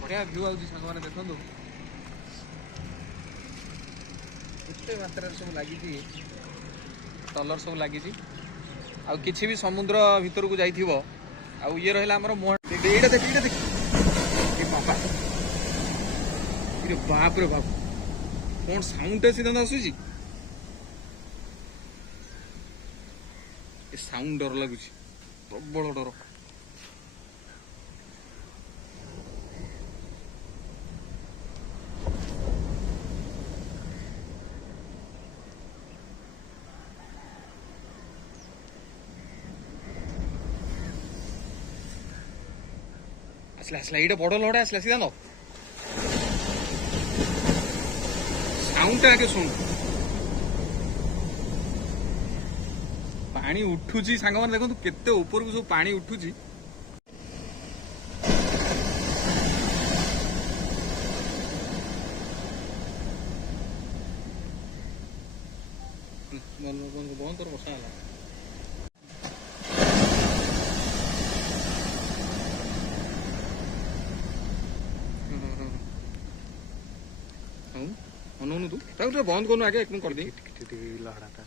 बढ़िया व्यू आउची सांग माने देखंतु एते मात्रा सब लागि टलर सब लागि आ किछि भी समुद्र भीतर को जाइथिबो आ ये रहला हमर मोह एटा देख ए बाबा रे बाप कौन साउंड है सीधा आसुची ए साउंड डर लगुची प्रबल डर आसला ये बड़ लहड़ा आसला सीधा न साउंड आगे सुन पानी उठुची सांग मैंने देखो केते ऊपर को सब पानी उठुची बहुत बसा है अनु तू बंद कर आगे एक कर दी लहड़ा था